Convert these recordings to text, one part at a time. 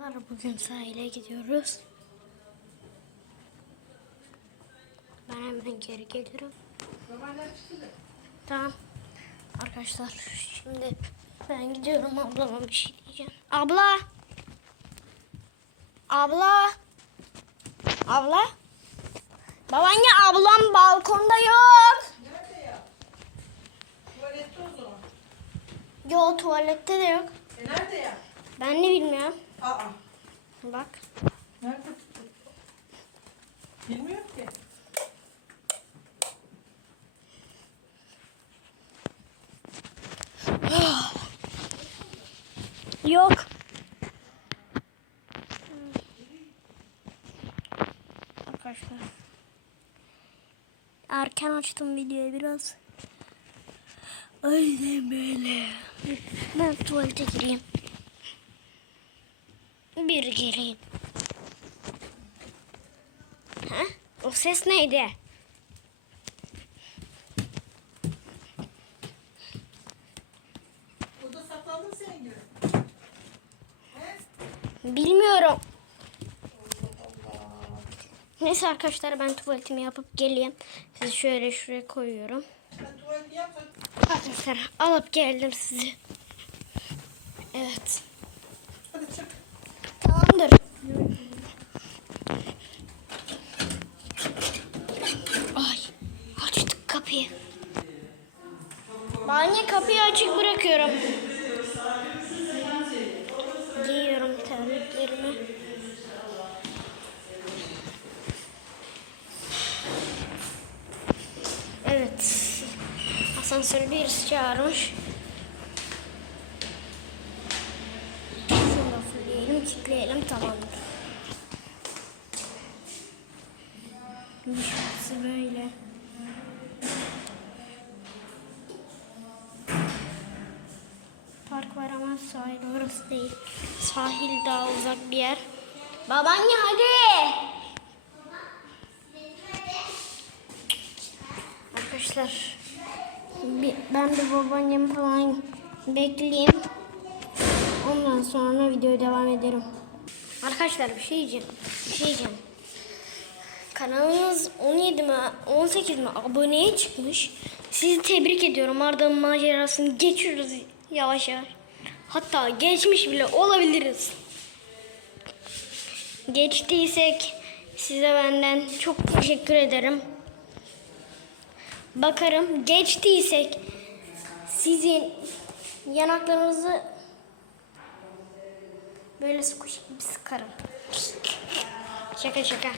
Merhabalar, bugün sahile gidiyoruz. Ben hemen geri gelirim. Tamam. Arkadaşlar şimdi ben gidiyorum ablama bir şey diyeceğim. Abla! Abla! Abla! Babaanne ablam balkonda yok. Nerede ya? Tuvalette o zaman. Yo tuvalette de yok. E nerede ya? Ben ne bilmiyorum. Aa. Bak. Nerede? Bilmiyorum ki. Yok. Arkadaşlar. Erken açtım videoyu biraz. Aynen böyle. Ben tuvalete gireyim. Bir gireyim. Ha? O ses neydi? Burada saklandın sen. He? Bilmiyorum. Neyse arkadaşlar ben tuvaletimi yapıp geleyim. Sizi şöyle şuraya koyuyorum. Arkadaşlar alıp geldim sizi. Evet. Hadi çık. Tamamdır. Ay açtık kapıyı. Banyo kapıyı açık bırakıyorum. Giyiyorum terliklerimi. Evet. Asansörü birisi çağırmış. Şunu da fullleyelim, kilitleyelim tamamdır. Sahil daha uzak bir yer. Babaanne hadi. Arkadaşlar ben de babaannemi falan bekleyeyim. Ondan sonra videoya devam ederim. Arkadaşlar bir şey diyeceğim. Bir şey diyeceğim. Kanalınız 17 mi 18 mi aboneye çıkmış. Sizi tebrik ediyorum. Arda'nın macerasını geçiyoruz yavaş yavaş. Hatta geçmiş bile olabiliriz. Geçtiysek size benden çok teşekkür ederim. Bakarım geçtiysek sizin yanaklarınızı böyle squish gibi sıkarım. Şaka şaka.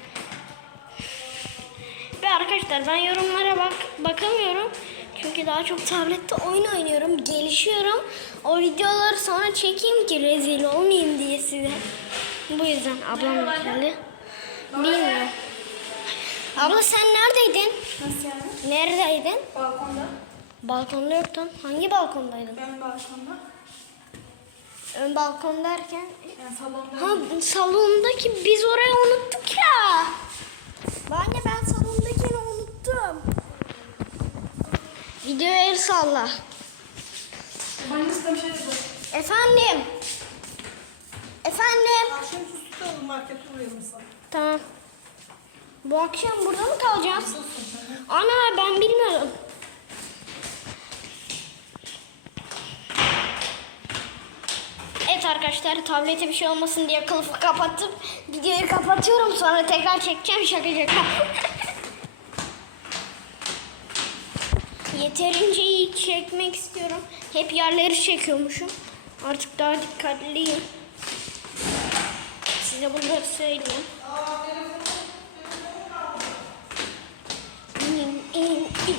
Ve arkadaşlar ben yorumlara bak bakamıyorum. Çünkü daha çok tablette oyun oynuyorum, gelişiyorum. O videoları sonra çekeyim ki rezil olmayayım diye size. Bu yüzden ablam geldi. Bilmiyorum. Abla sen neredeydin? Nasıl yani? Neredeydin? Balkonda. Balkonda yoktun. Hangi balkondaydın? Ben balkonda. Ön balkon derken? Yani salonda. Ha salondaki biz orayı unuttuk ya. Anne ben salondakini unuttum. Videoya el salla. De bir şey dedi. Efendim. Efendim. Akşam üstü alın markete uğrayalım sana. Tamam. Bu akşam burada mı kalacağız? Ana ben bilmiyorum. Evet arkadaşlar tablete bir şey olmasın diye kılıfı kapatıp videoyu kapatıyorum sonra tekrar çekeceğim şaka şaka. Yeterince iyi çekmek istiyorum. Hep yerleri çekiyormuşum. Artık daha dikkatliyim. Size bunları söyleyeyim. İn, in, in.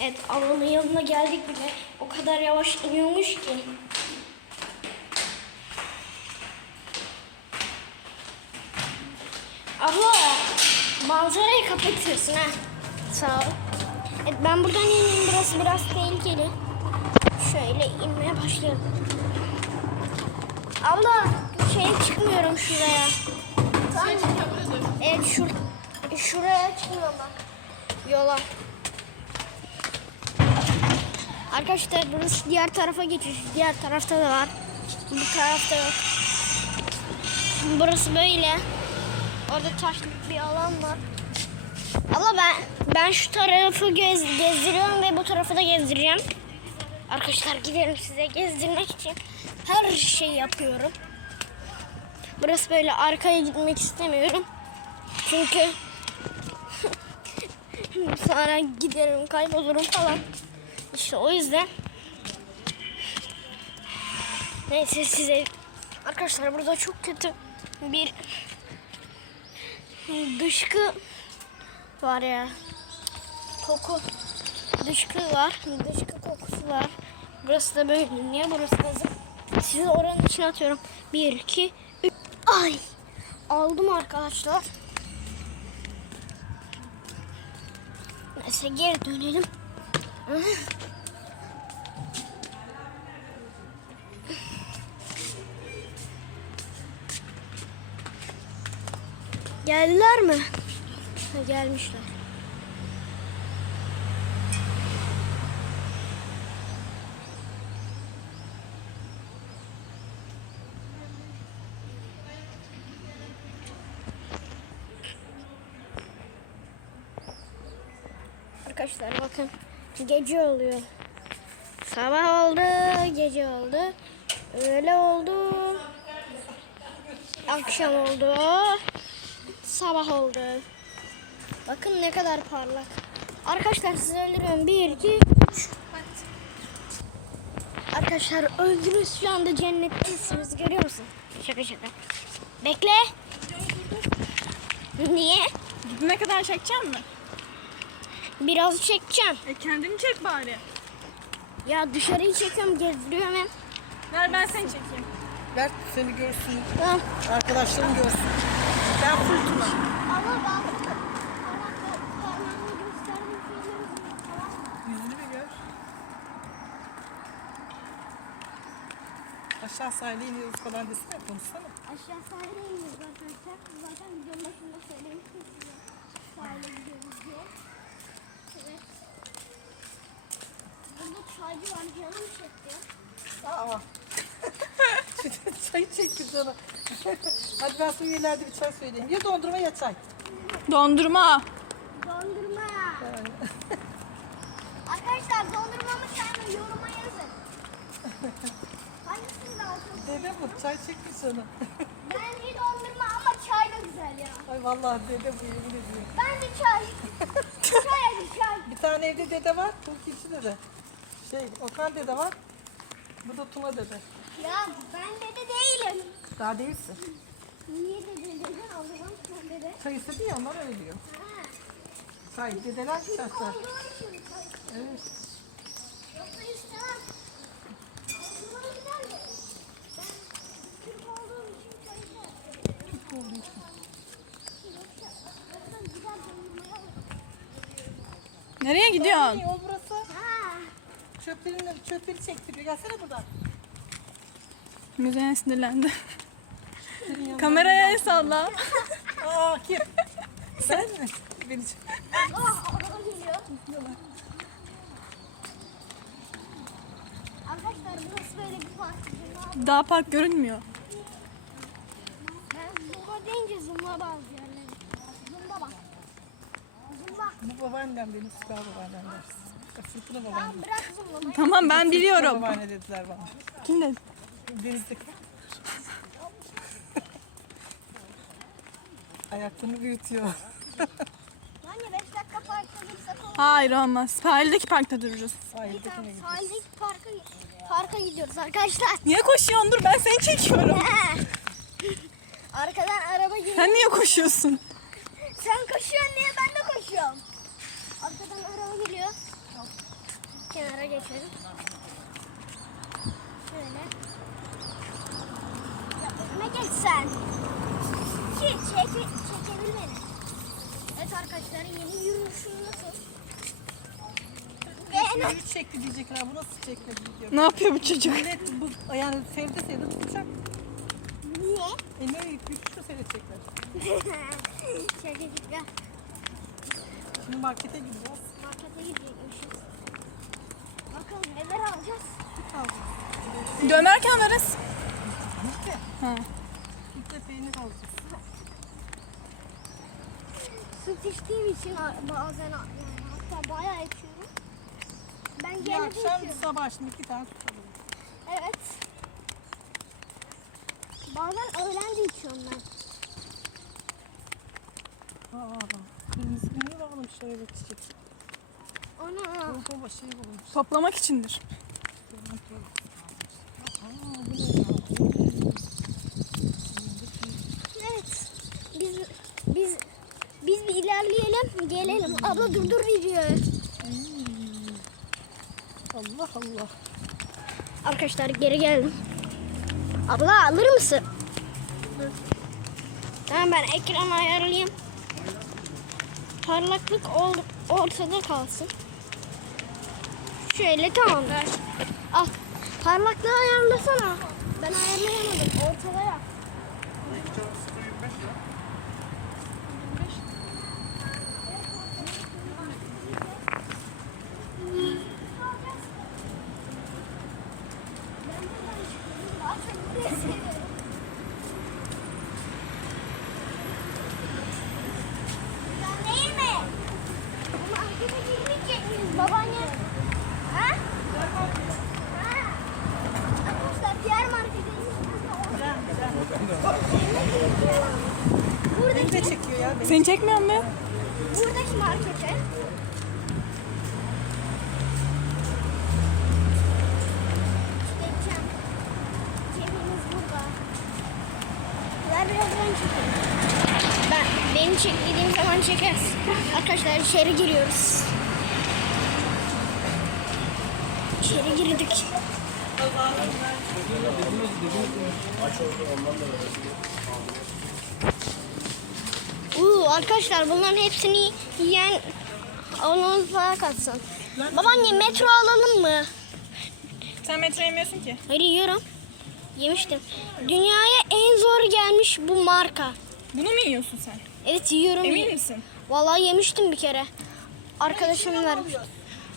Evet ablamın yanına geldik bile. O kadar yavaş iniyormuş ki. Abla manzarayı kapatıyorsun ha. Sağ ol. Evet ben buradan ineyim. Burası biraz tehlikeli. Şöyle inmeye başlayalım. Abla şeye çıkmıyorum şuraya. Tamam. Evet şur şuraya çıkıyorum bak. Yola. Arkadaşlar burası diğer tarafa geçiyor. Diğer tarafta da var. Bu tarafta yok. Burası böyle. Orada taşlık bir alan var. Ama ben ben şu tarafı gez, gezdiriyorum ve bu tarafı da gezdireceğim. Arkadaşlar gidelim size gezdirmek için her şeyi yapıyorum. Burası böyle arkaya gitmek istemiyorum. Çünkü sonra giderim kaybolurum falan. İşte o yüzden neyse size arkadaşlar burada çok kötü bir dışkı var ya. Koku. Dışkı var. Dışkı kokusu var. Burası da böyle. Niye burası da zıp? Sizi oranın içine atıyorum. Bir, iki, üç. Ay. Aldım arkadaşlar. Neyse geri dönelim. Geldiler mi? Ha, gelmişler. Arkadaşlar bakın gece oluyor. Sabah oldu, gece oldu. Öğle oldu. Akşam oldu. Sabah oldu. Bakın ne kadar parlak. Arkadaşlar sizi öldürüyorum. Bir, iki, üç. Arkadaşlar öldünüz şu anda cennettesiniz. Görüyor musun? Şaka şaka. Bekle. Niye? Ne kadar çekeceğim mi? Biraz çekeceğim. E kendini çek bari. Ya dışarıyı çekiyorum, gezdiriyorum hem. Ver ben seni çekeyim. Ver seni görsün. Tamam. Arkadaşlarım görsün. Ben full tuna. Ama ben parmağımı gösterdim Yüzünü bir gör. Aşağı sahile iniyoruz falan desene konuşsana. Aşağı sahile iniyoruz arkadaşlar. Zaten videonun başında söylemiştim size. Sahile gidiyoruz diye. Evet. Burada çaycı var. Canım çekti. Aa. Çayı çekti canım. Hadi ben sana ileride bir çay söyleyeyim. Ya dondurma ya çay. Dondurma. Dondurma. Arkadaşlar dondurma mı çay mı yoruma yazın. Hangisini daha çok? Dede bu çay çekti sana. Bence dondurma ama çay da güzel ya. Ay vallahi dede bu yemin ediyor. Bence çay. çay hadi çay. Bir tane evde dede var. Tulkiçi dede. Şey Okan dede var. Bu da Tuna dede. Ya ben dede değilim. Daha değilsin. Niye dede dedin? O zaman sen dede. İstedi ya onlar öyle diyor. Ha. Çay dedeler Türk çaylar. olduğu için çay. Evet. Yoksa istemem. Dondurma güzel de. Ben Türk olduğum için içerim. Türk olduğu için. Yoksa yoksa güzel dondurmaya olur. Nereye gidiyorsun? O burası. Çöplerini, çöpleri çektiriyor. Gelsene buradan. Müzeyyen sinirlendi. Kameraya el salla. Aa kim? Sen mi? Beni çek. Araba geliyor. Arkadaşlar burası böyle bir park. Daha park görünmüyor. Ben zumba deyince zumba bazı yerleri. Zumba bak. Zumba. Bu babaannem benim süper babaannem dersin. Fırtına Tamam babaannem. Tamam ben biliyorum. Babaanne dediler bana. Kim dedi? Denizdeki. Ayaklarını büyütüyor. Anne 5 dakika parka girsek olur. Hayır olmaz. Sahildeki parkta dururuz. Sahildekine Tamam gidiyor. sahildeki parka, parka gidiyoruz arkadaşlar. Niye koşuyorsun? Dur ben seni çekiyorum. Arkadan araba geliyor. Sen niye koşuyorsun? Sen koşuyorsun diye koşuyorum. Arkadan araba geliyor. Kenara geçelim. Şöyle. Ya önüme geç sen. Ki çek, çekebil beni. Evet arkadaşlar yeni yürüyüşüm nasıl? En Büyük çekti diyecekler. Bu nasıl çekmedi diyor. Ne yapıyor bu çocuk? Millet bu yani sevdi sevdi tutacak. Niye? E ne büyük şu seyredecekler. Şaka. Şimdi markete gideceğiz. Markete gidecekmişiz. Bakalım neler alacağız? Dönerken alırız. Ha. Bir de peynir alacağız. Süt içtiğim için bazen yani hatta bayağı içiyorum. Ben Bir gelip akşam içiyorum. bir sabah şimdi iki tane tutalım. Evet. Bazen öğlen de içiyorum ben. Aa, kırmızı niye bağlamış öyle çiçek? Ana. Bu baba şey bulmuş. Toplamak içindir. Evet. Biz biz biz bir ilerleyelim, gelelim. Abla dur dur video. Allah Allah. Arkadaşlar geri geldim. Abla alır mısın? Tamam ben ekranı ayarlayayım. Parlaklık ol, ortada kalsın. Şöyle tamam. Al. Parlaklığı ayarlasana. Ben ayarlayamadım. Ortada yap. Değil mi? Bu markete girmeyecek miyiz babaanne? Ha? Ha? Arkadaşlar diğer markete Beni de çekiyor ya. Beni. Seni çekmiyor mu? Buradaki markete. Geçeceğim. Cebimiz burada. Ver biraz ben çekeyim. Ben, beni çektiğim zaman çekeriz. Arkadaşlar içeri giriyoruz. Girdik. Uuu arkadaşlar bunların hepsini yiyen onun para katsın. Babaanne metro alalım mı? Sen metro yemiyorsun ki. Hayır yiyorum. Yemiştim. Dünyaya en zor gelmiş bu marka. Bunu mu yiyorsun sen? Evet yiyorum. Emin misin? Vallahi yemiştim bir kere. Arkadaşım vermiş.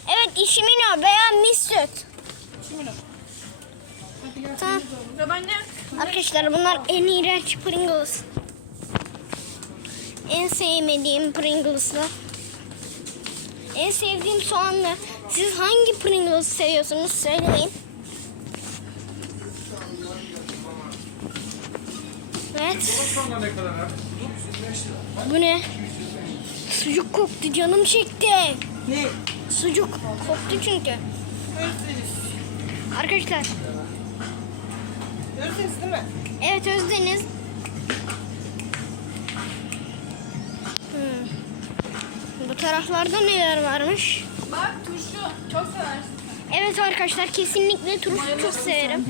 Evet işimin o beğenmiş süt. Tamam. Arkadaşlar bunlar en iğrenç Pringles. En sevmediğim Pringles'lar. En sevdiğim soğanlı. Siz hangi Pringles seviyorsunuz söyleyin. Evet. Bu ne? Sucuk koktu canım çekti. Ne? Sucuk koktu çünkü. Arkadaşlar Özleriz değil mi? Evet Özdeniz. Hmm. Bu taraflarda neler varmış? Bak turşu. Çok seversin. Evet arkadaşlar kesinlikle turşu çok severim.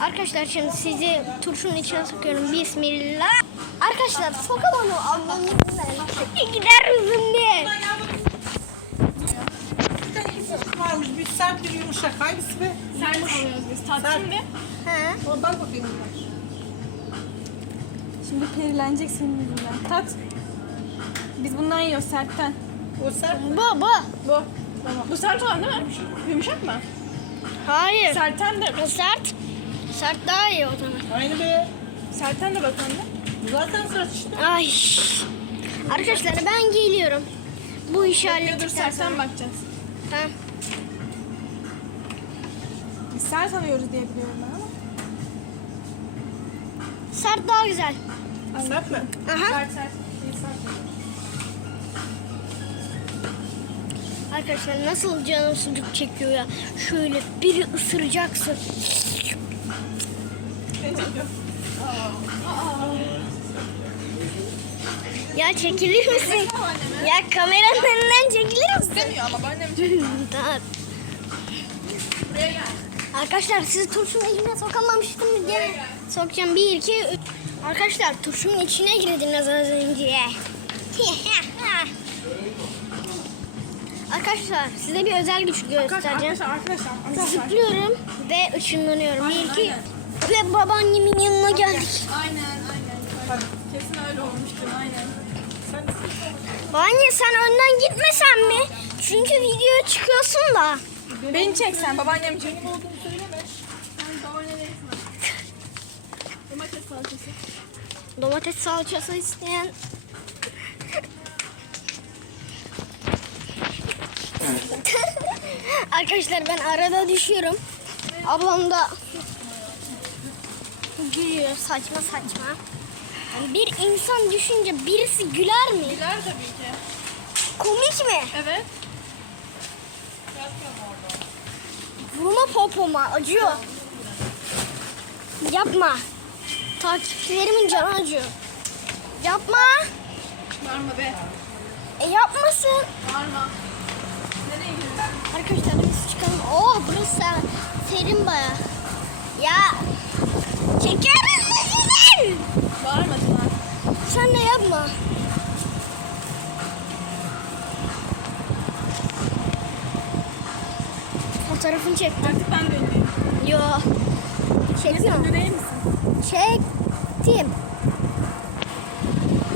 Arkadaşlar şimdi sizi turşunun içine sokuyorum. Bismillah. Arkadaşlar sokalım onu ablamın. Gider yüzünde. Bir varmış. Bir sert bir yumuşak. Hangisi be? Sert alıyoruz biz. Tatsın bir. Ha. O bak bakayım. bunlar. Şimdi perilenecek senin yüzünden. Tat. Biz bundan yiyoruz sertten. O sert. Bu bu. Bu. Bu sert olan değil mi? Yumuşak mı? Hayır. Sertten de. Sert. Sert daha iyi o zaman. Aynı be. Sertten de bakalım da. Bu Zaten sert işte. Ay. Arkadaşlar ben geliyorum. Bu işi dur hallettikten sonra. sertten bakacağız. Tamam. Sert alıyoruz diye biliyorum ben ama. Sert daha güzel. Sert mi? Aha. Sert sert. İyi sert. Arkadaşlar nasıl canım sucuk çekiyor ya. Şöyle biri ısıracaksın. Ya çekilir misin? Ya kameranın önünden çekilir misin? İstemiyor ama annem tamam. buraya gel. Arkadaşlar sizi turşunun içine sokamamıştım diye sokacağım. Bir, iki, üç. Arkadaşlar turşunun içine girdiniz az önce. Arkadaşlar size bir özel güç göstereceğim. Arkadaşlar arkadaşlar. Arkadaşlar. Zıplıyorum ve ışınlanıyorum. Bir, iki ve babaannemin yanına geldik. Aynen aynen. Kesin öyle olmuştur aynen. Babaanne sen önden gitmesen mi? Çünkü videoya çıkıyorsun da. Beni çek sen babaannemi çek. Salçası. Domates salçası isteyen Arkadaşlar ben arada düşüyorum. Ablam da gülüyor saçma saçma. Yani bir insan düşünce birisi güler mi? Güler tabii ki. Komik mi? Evet. Vurma popoma acıyor. Yapma. Takipçilerimin canı acıyor. Yapma. Varma be. E yapmasın. Varma. Nereye gidiyorsun? Arkadaşlar biz çıkalım. Oo burası serin baya. Ya çekerim mi sizin? Bağırma Çınar. Sen de yapma. Fotoğrafını çektim. Artık ben ünlüyüm. Yo. Çekmiyorum. Ünlü değil misin? Çektim.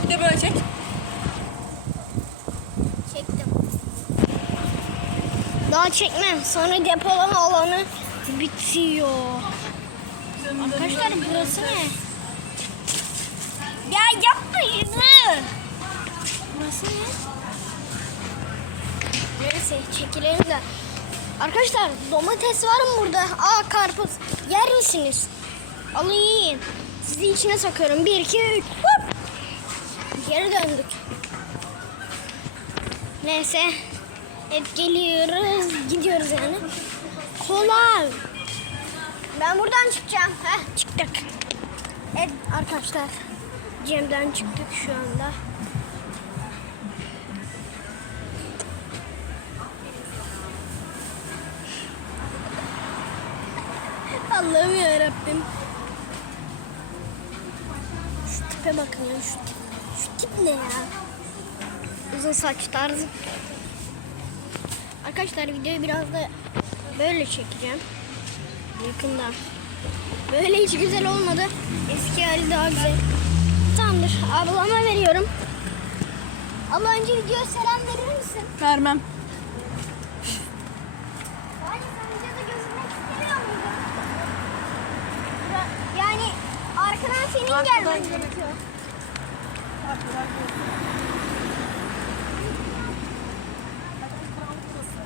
Bir de böyle çek. Çektim. Daha çekmem. Sonra depolama alanı bitiyor. Arkadaşlar burası ne? Ya yapma şunu. Burası ne? Neyse çekilelim de. Arkadaşlar domates var mı burada? Aa karpuz. Yer misiniz? Alın yiyin. Sizi içine sokuyorum. Bir, iki, üç. Hop. Geri döndük. Neyse. Hep geliyoruz. Gidiyoruz yani. Kolay. Ben buradan çıkacağım. Heh, çıktık. Evet arkadaşlar. Cem'den çıktık şu anda. Allah'ım yarabbim. Şu tipe bakın ya. Şu şu tip ne ya? Uzun saç tarzı. Arkadaşlar videoyu biraz da böyle çekeceğim. Yakında. Böyle hiç güzel olmadı. Eski hali daha güzel. Tamamdır. Ablama veriyorum. Abla önce videoya selam verir misin? Vermem. Hayır sen videoda gözükmek istemiyor muydun? Ya- Yani Arkadan gelmen gerekiyor.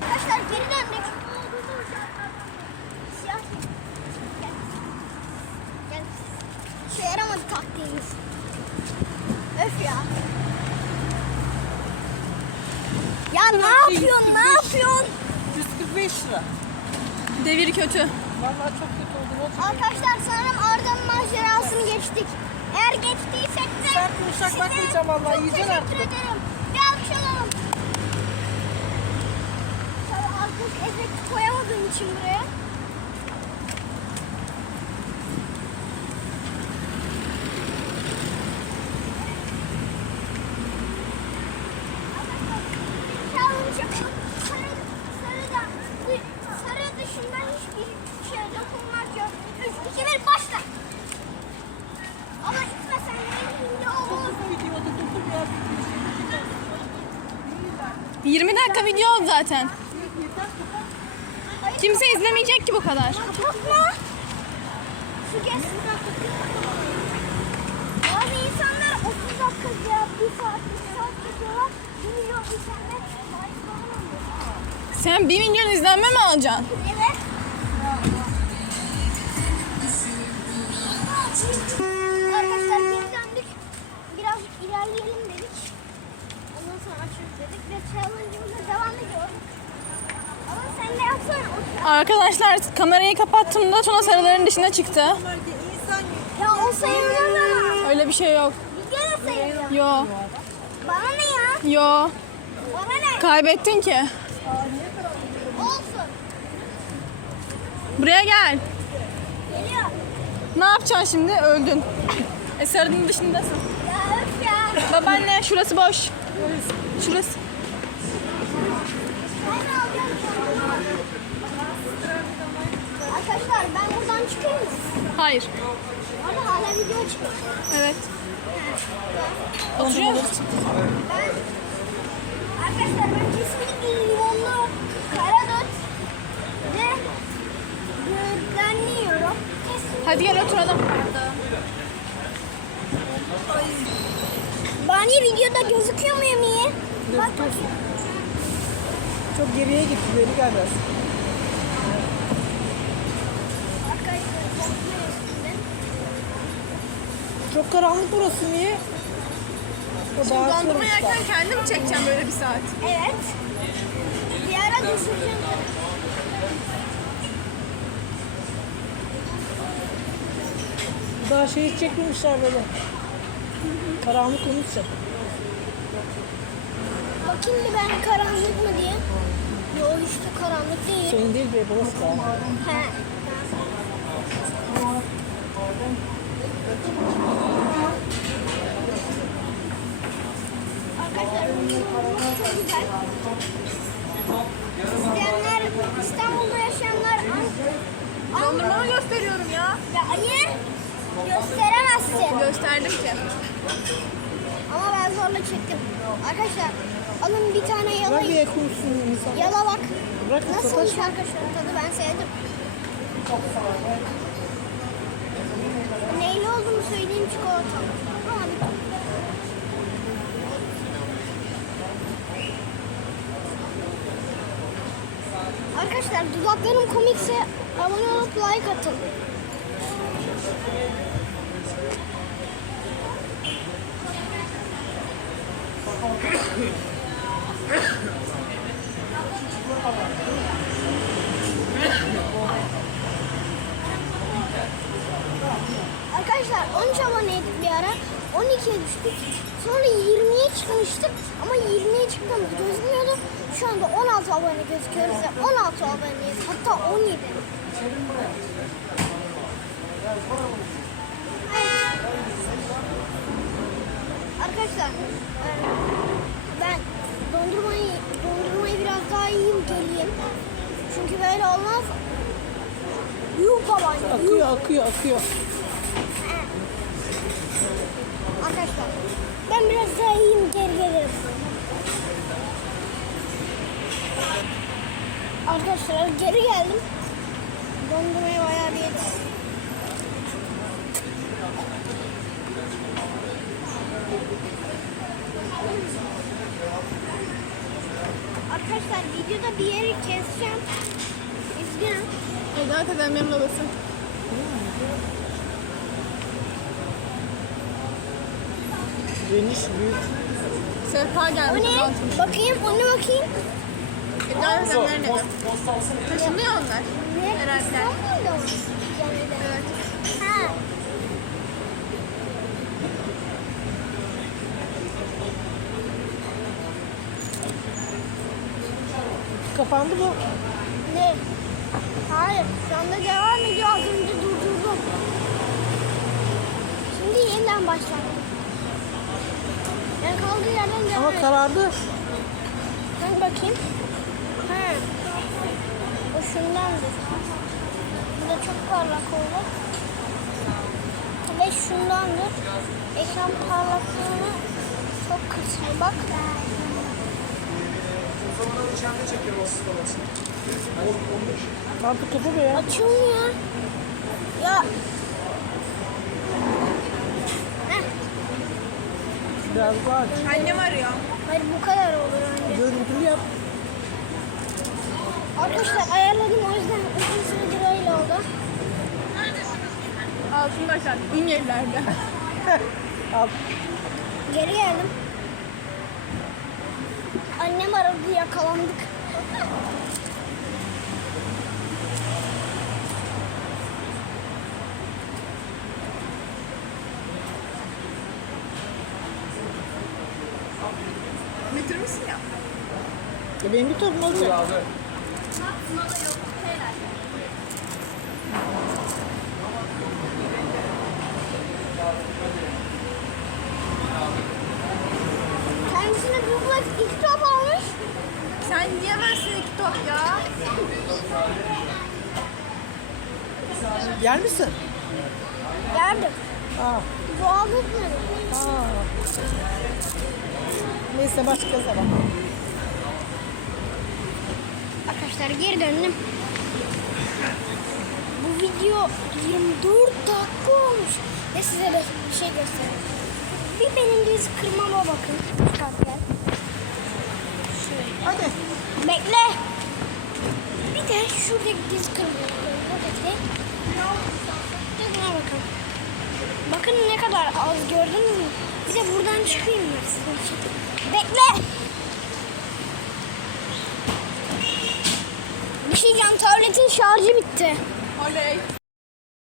Arkadaşlar geri döndük. Siyah. Gel. Gel. Şey yaramadı taktiğimiz. Öf ya. Ya ne yapıyorsun? Ne yapıyorsun? 145 lira. Devir kötü. Vallahi çok kötü oldu. Arkadaşlar sanırım Arda'nın macerasını geçtik. Eğer geçtiysek de Sen konuşacak size bakmayacağım vallahi, yiyeceksin teşekkür artık. ederim. Bir alkış alalım. Tabii alkış efekti koyamadığım için buraya. Challenge yapalım. Sarı, sarı da, sarı dışından hiçbir şey dokunmak yok. 3, 2, 1 başla. Ama itmesen ne olur. Bu videoda durdum ya. 20 dakika video oldu zaten. Kimse izlemeyecek ki bu kadar. Kapatma. Şu. Bazı insanlar 30 dakika ya 1 saat 1 saat çekiyorlar. 1 milyon izlenme. Sen 1 milyon izlenme mi alacaksın? Evet. Arkadaşlar geri döndük. Biraz ilerleyelim dedik. Ondan sonra açıyoruz dedik ve challenge'ımıza devam ediyoruz. Ama sen de yapsana. O Arkadaşlar kamerayı kapattığımda Tuna sarıların dışına çıktı. Ya o sayılmaz ama. Öyle bir şey yok. Sayılıyor. Yo. Bana ne ya? Yo. Bana ne? Kaybettin ki. Olsun. Buraya gel. Geliyor. Ne yapacaksın şimdi? Öldün. E sarının dışındasın. Ya öf ya. Babaanne şurası boş. Şurası. Arkadaşlar ben buradan çıkayım mı? Hayır. Ama hala video çıkıyor. Evet. Oturuyor musun? Ben... Arkadaşlar ben kesinlikle limonlu karadut ve böğürtlenli yiyorum. Kesinlikle. Hadi gel oturalım. Bani videoda gözüküyor muyum iyi? Bak. Çok geriye gitti. Geri gel biraz. Çok karanlık burası niye? Şimdi dondurma yerken kendim çekeceğim böyle bir saat. Evet. Bir ara düşüreceğim. Daha şey hiç çekmemişler böyle. Karanlık için. Bakayım bir ben karanlık mı diye. Yo işte karanlık değil. Senin değil be burası karanlık. He. Arkadaşlar bu çok güzel. İsteyenler, İstanbul'da yaşayanlar An- An- Dondurmamı gösteriyorum ya. Ya hayır gösteremezsin. Gösterdim ki. Ama ben zorla çektim. Arkadaşlar alın bir tane Bırak yala, bir yakumsun insan. yala bak. Bırak bir Nasılmış sataş. arkadaşlar tadı ben sevdim. Neyli olduğunu söyleyeyim çikolata. Ama bir Dudaklarım komikse abone olup like atın. Arkadaşlar 13 aboneydik bir ara. 12'ye düştük. Sonra 20'ye çıkmıştık. Ama 20'ye çıktığımız gözükmüyordu. Şu anda 16 abone gözüküyoruz ve 16 aboneyiz. Hatta 17. Evet. Arkadaşlar e, ben dondurmayı dondurmayı biraz daha yiyeyim geleyim. Çünkü böyle olmaz. Yuh babaanne. yuh. Akıyor akıyor akıyor. Arkadaşlar ben biraz daha iyiyim geri gelirim. Arkadaşlar geri geldim. Dondurmayı bayağı bir yedim. Arkadaşlar videoda bir yeri keseceğim. Üzgünüm. Eda teyzemin babası. Geniş büyük. Sehpa O gelmiş. ne? dağıtmış. Bakayım, onu bakayım. Teyzemler ne? Taşınıyor onlar. Ne? Herhalde. Evet. Ha. Kapandı bu. Ne? Hayır. Şu anda devam ediyor. Az önce durdurdum. Şimdi yeniden başlattım. Yani kaldığı yerden devam Ama karardı. Ben bakayım. Şundandır. Bu da çok parlak oldu. Ve şundandır. Ekran parlaklığını çok kısıyor. Bak. Artık kapı be ya. Açılmıyor. Ya. Biraz daha aç. Annem arıyor. Hayır bu kadar olur önce. Görüntülü yap. Arkadaşlar ayarladım o yüzden uzun süredir öyle oldu. Altında aşağı. İn yerlerde. Al. Geri geldim. Annem aradı yakalandık. Bitirmişsin ya. E benim bir topum olacak. Yer misin? Yerdim. Aa. Doğal gitmedi. Aa. Neyse başka zaman. Arkadaşlar geri döndüm. Bu video 24 dakika olmuş. Ve size de bir şey göstereyim. Bir benim diz kırmama bakın. Çıkart gel. Şöyle. Hadi. Bekle. Bir de şuradaki diz kırmızı. Buradaki. Buna bakın. Bakın ne kadar az gördünüz mü? Bir de buradan çıkayım için. Bekle. Bir şey diyeceğim tabletin şarjı bitti. Oley.